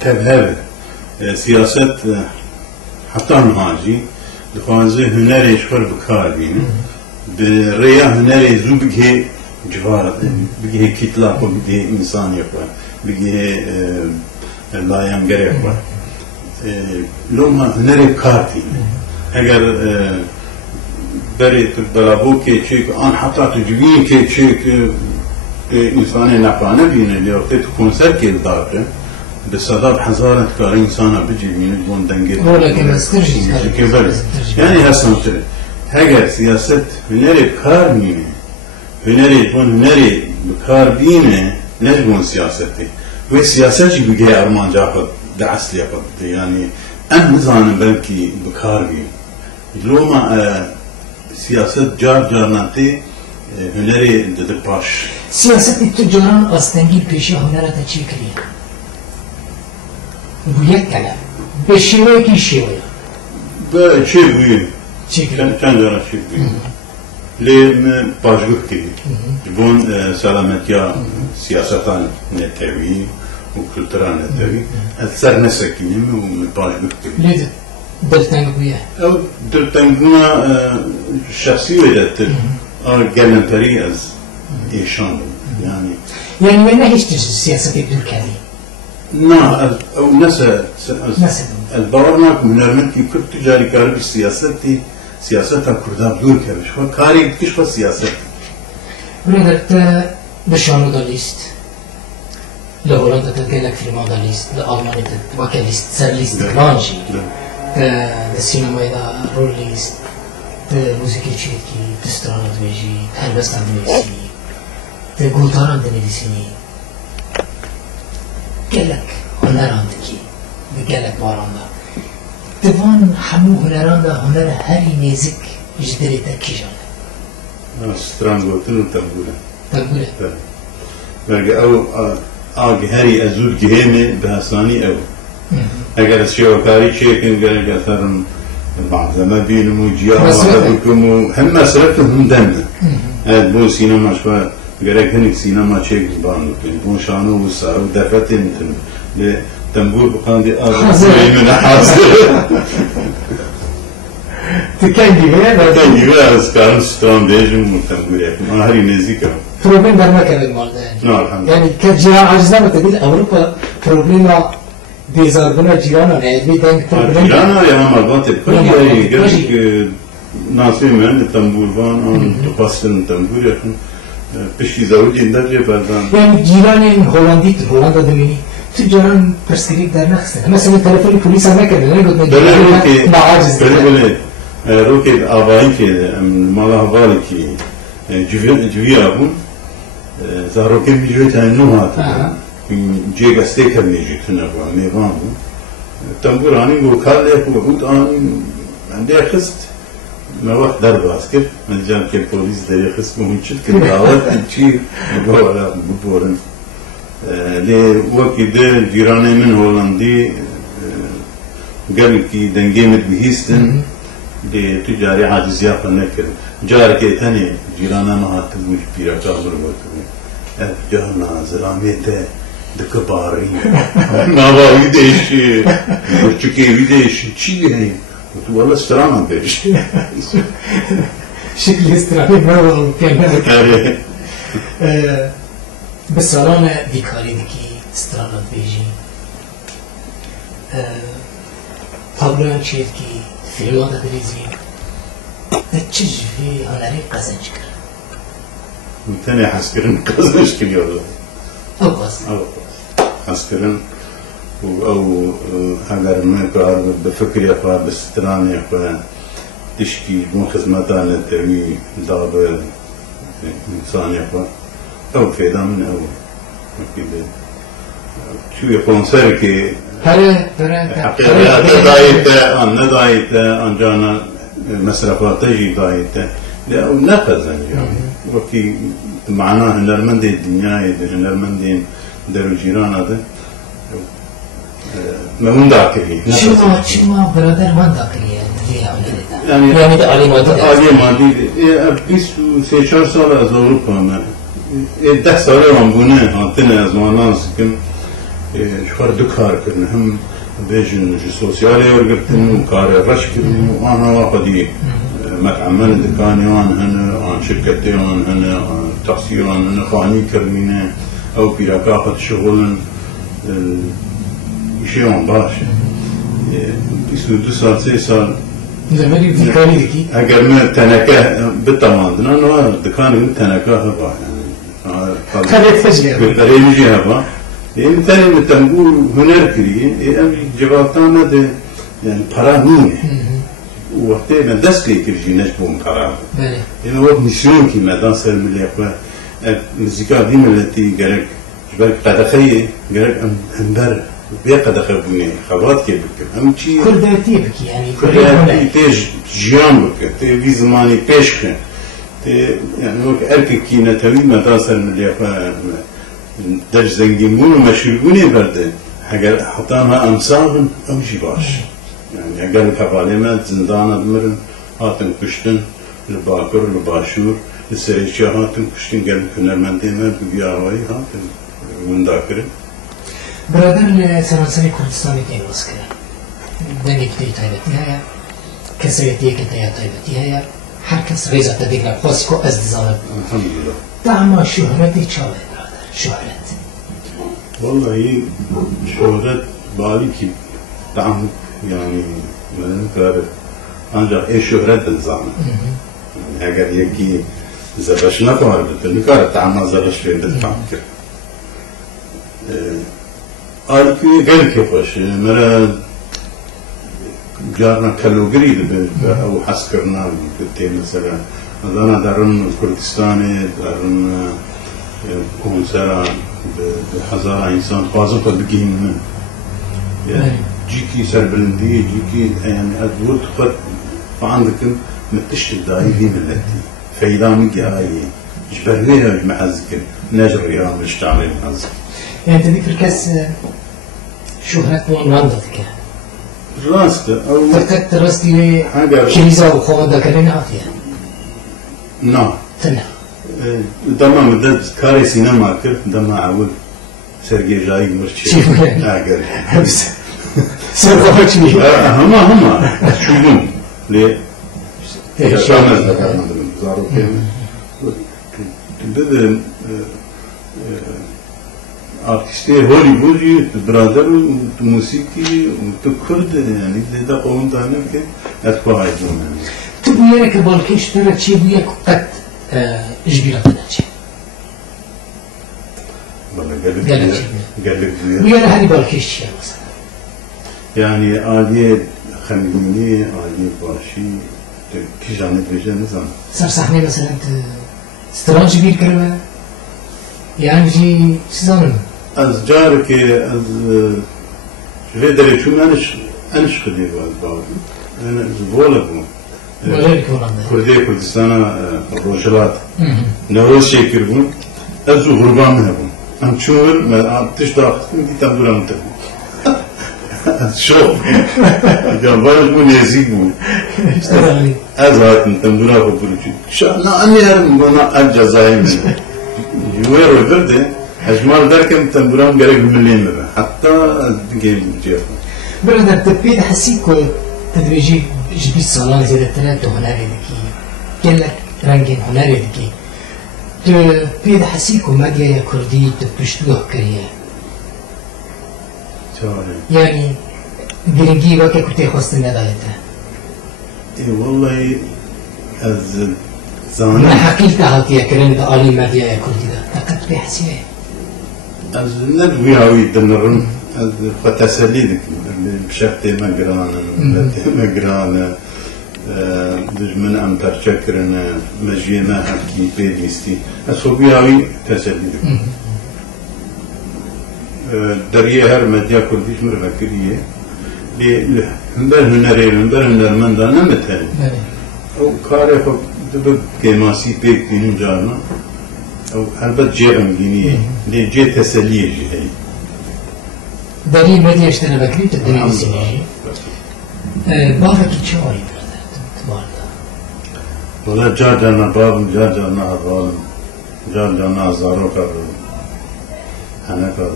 تبهر سياسات حتى نهاجي دخوازي هنري شفر بكاربين بريا هنري زو بجه جوار بجه كتلا بجه إنسان يقوى بجه لايم غير يقوى لوما هنري كارتين اگر بري تبلابو كي تشيك آن حتى تجوين كي تشيك إنسان نقانه بينه ليوقت كونسر كي داره بصدد حزارة كار إنسان بيجي بينه بون دنگه ولا كمسترجي يعني هالسنتر هاجر سياسة هنري كار مينه هنري بون هنري كار بينه نجبون سياسته والسياسة جي بيجي أرمان جاقد دعس ليقد يعني أن نظام بلكي بكار بينه لوما سياسة جار ناتي هنري ددباش سياسة التجاران أستنجي بيشي هنرا تشيكري بويك كلام بشيوه كي شيوه بشي بويه كان جارا شي بويه ليه باجوك كي جبون سلامتيا سياستان نتاوي وكولترا نتاوي أثر نسكينهم ومباجوك كي ليه دلتنج بويه أو دلتنجنا شخصي ودت جالنتري از إيشان يعني وين هيش السياسة بدون كذي؟ نا أو نسا البارنا من المنكي كل تجاري كارب السياسة تي سياستها كردها بدون كذي شو كاري كيش في السياسة؟ بريدرت بشانو داليست لهولندا تتكلم في الموداليست لألمانيا تتوكليست سرليست كلانجي السينما إذا روليست موسيقى تشيكي تسترانات بيجي تهلبستان دنيسي تقولتاران دنيسيني قالك هنران دكي بقالك باراندا تفان حمو هنران دا هنر هاري نيزك جدري تاكي جانا ستران قلتلو تنبولا برقى أو هاري أزود جهيمي بهاساني أو اگر الشيوكاري تشيكين قالك أثرن بعض ما بينهم وجياء وحدكم هم مسألتهم هم دمنا هاد بو سينما شوى قالك هنك سينما تشيك بانو بون شانو وسعو دفتن تنبور بقاندي من حاضر تكنجي بقى اسكارن ستران ديجم وتنبور ما هري نزيكا بروبلم در ما كان المال يعني كجرا عجزنا متبيل أوروبا بروبلم ديزاربنا جيرانا نعدي دنك جيرانا يا مرات كل قالك ناسي من تنبوران أن تقصن تنبور يكون بشي زوجي ندرجة بعدين يعني جيران هولندا دميني تجاران برسكريك در نخسن مثلا تلفون البوليس ما كان لا قلت نجي معاجز روكي آباين كده مالا بالكي جوي أبون زاروكي بيجوا تانوها جيغا ستيكر نيجي تنبوا ميغان تنبوراني وكالة وقلت أنا عندي خست ما وقت درب عسكر من جانب البوليس دري خست مهم شد كدعوات تشير نقول على بورن لي وقت ده جيراني من هولندي قبل كي دنجيمت بهيستن لتجاري عاجز يافا نكر جاركي تاني جيرانا ما هاتبوش بيرا جابر وقتو جانا زلاميته دكباري ما باوي ديش برچكي ويديش چي هي والله استرانا ديش شكل استراني ما كان بس انا ديكاري ديكي استرانا بيجي طابلوان تشيفكي فيلمان تدريزي تتشج في هنري قزنجكر تاني حسكرن قزنجكر يوضا أو قصد حسكرن أو هاگر من کار بفکر یا بستران یا تشکی بون خدمتان نتوی داب انسان یا أو فیدا من أو كده شو يكون سركي حقيقة دايته أن دايته أن جانا مصرفات تجي دايته لا نقص يعني وكي معناه هنرمند الدنيا هنرمند درو جيران هذا ما من ذاكري شو ما برادر ما ذاكري يعني ده علي مادي بس 3-4 سال از اروپا من ده ساله هم بونه هاتن از وانان سکم شوار دو کار کرن هم بیشن جو سوسیالی ورگرتن و کار رش کرن و آنها واقعی مطعمان دکانیان هن آن شرکتیان هن آن تاکسیان هن خانی کرنینه او پیراکافت شغلن ایشیان باشه 22 سال 3 سال زمانی دکانی دکی اگر من تنکه بتماندن انا دکانی من تنکه هوا خليت فجأة بالقريب يجي هوا مثلا متنقول هنر كريه ام جوابتنا ده يعني برامين وقتها دست لي كرجي نجبون قرار يعني هو ميسيون كي مدان سر ملي اخوا الموسيقى ديما التي قالك جبالك قد خيه قالك انبر بيا قد خبوني خبرات كي بك هم شيء كل ده تيبك يعني كل ده تيج جيان بك تي في زماني بيشك يعني هو اركي كي نتوي مدان سر ملي اخوا درج زنگیمون و مشروبونی برده اگر حتما امساهم او جی باش yani اگر کفالمت زندان ادمرن هاتن کشتن لباکر لباشور لسریچی هاتن کشتن گل هنرمندیمه بیاروی هاتن وندا کرن برادر سرانسری کردستانی که ایواز کرد دنگی که تایبتی هیا کسریتی که تایبتی هیا هر کس ریزه تدیگر خواست که از دزانه الحمدلله دعما شهرتی چاوه شهرت والله شهرت بالي كي تعمل يعني ما نقدر أنجح إيه شهرت الزعم يعني أجر يجي زبش نقهر بتنقدر تعمل زبش في بالفكر أركي غير كيفش مرة جارنا كالوغري أو حسكرنا بتي مثلا أنا دارن كردستاني دارن كونسرا بحزارة إنسان فازو بقين يعني جيكي سربلندي جيكي يعني أدور تقد فعندك متشت الداعي دي ملتي فيدامك هاي جبرنيها محزك نجر يا مش تعمل محزك يعني تديك الكاس شهرت وانواندتك راسك أو فكرت رستي كنيزة وخوضة كرين عافية نعم تنع دما مدد كاري سينما كرت دما عود سرقي جاي مرشي اگر بس سرقوش لي هما شوفون ليه شامل زارو كم بدل ارتستي هوليوودي برادر موسيقي وتكرد يعني ده قوم تاني كده اتفاعل يعني تبغى لك بالكيش ترى شيء وياك قد جبيرة تناجي قال لك ويا هذه بالكيش يا مثلا يعني آلية خميني آلية باشي كي جانب رجال نظام صار صحني مثلا سترانج جبير كلمة يعني جي سيزانم از جارك از في دري شو أنا خدي بعض أنا زبولة كردية كردستان روجلات نوروز شكر بون أزو غربان هبون أم شومر ما تشتاقتكم دي تبدو لهم تبون شوف كان بالك بون يزيد بون أزهات تبدو لهم بروجي شأنا أني أرم بنا الجزائر يوير وبرده أجمال دركم تبدو لهم قريب مليين بنا حتى جيم جيفا برادر تبيد حسيك تدريجي جبي الصالان زيادة ثلاثة هنالي ذكي قال لك رنجين هنالي ذكي تبيد حسيكو ماديا يا كردي تبشتوه كريا يعني جرينجي وكي كنت يخوست الندايته اي والله از زمان ما حقيقة هاتيا كرين دا آلي ماديا يا كردي دا تقد بيحسيه از ندوي هاوي دنرن از فتسلي ذك بشرطي مقرانا دجمن أم ترشكرنا مجينا حكي بيديستي أصوبي هاوي تسلي ذك دريه هر مديا كرديش مرفكرية هنبر هنرمن دانا مثل أو كاره خب دب كماسي بيك دينو جانا أو البته جيرم دينية لي جي تسليه جي هاي دليل مديا اشترى بكريت الدليل السنجي بارك تشاوري والله جاجنا بابم جاجنا هذالم جان جان زارو کار هنه کار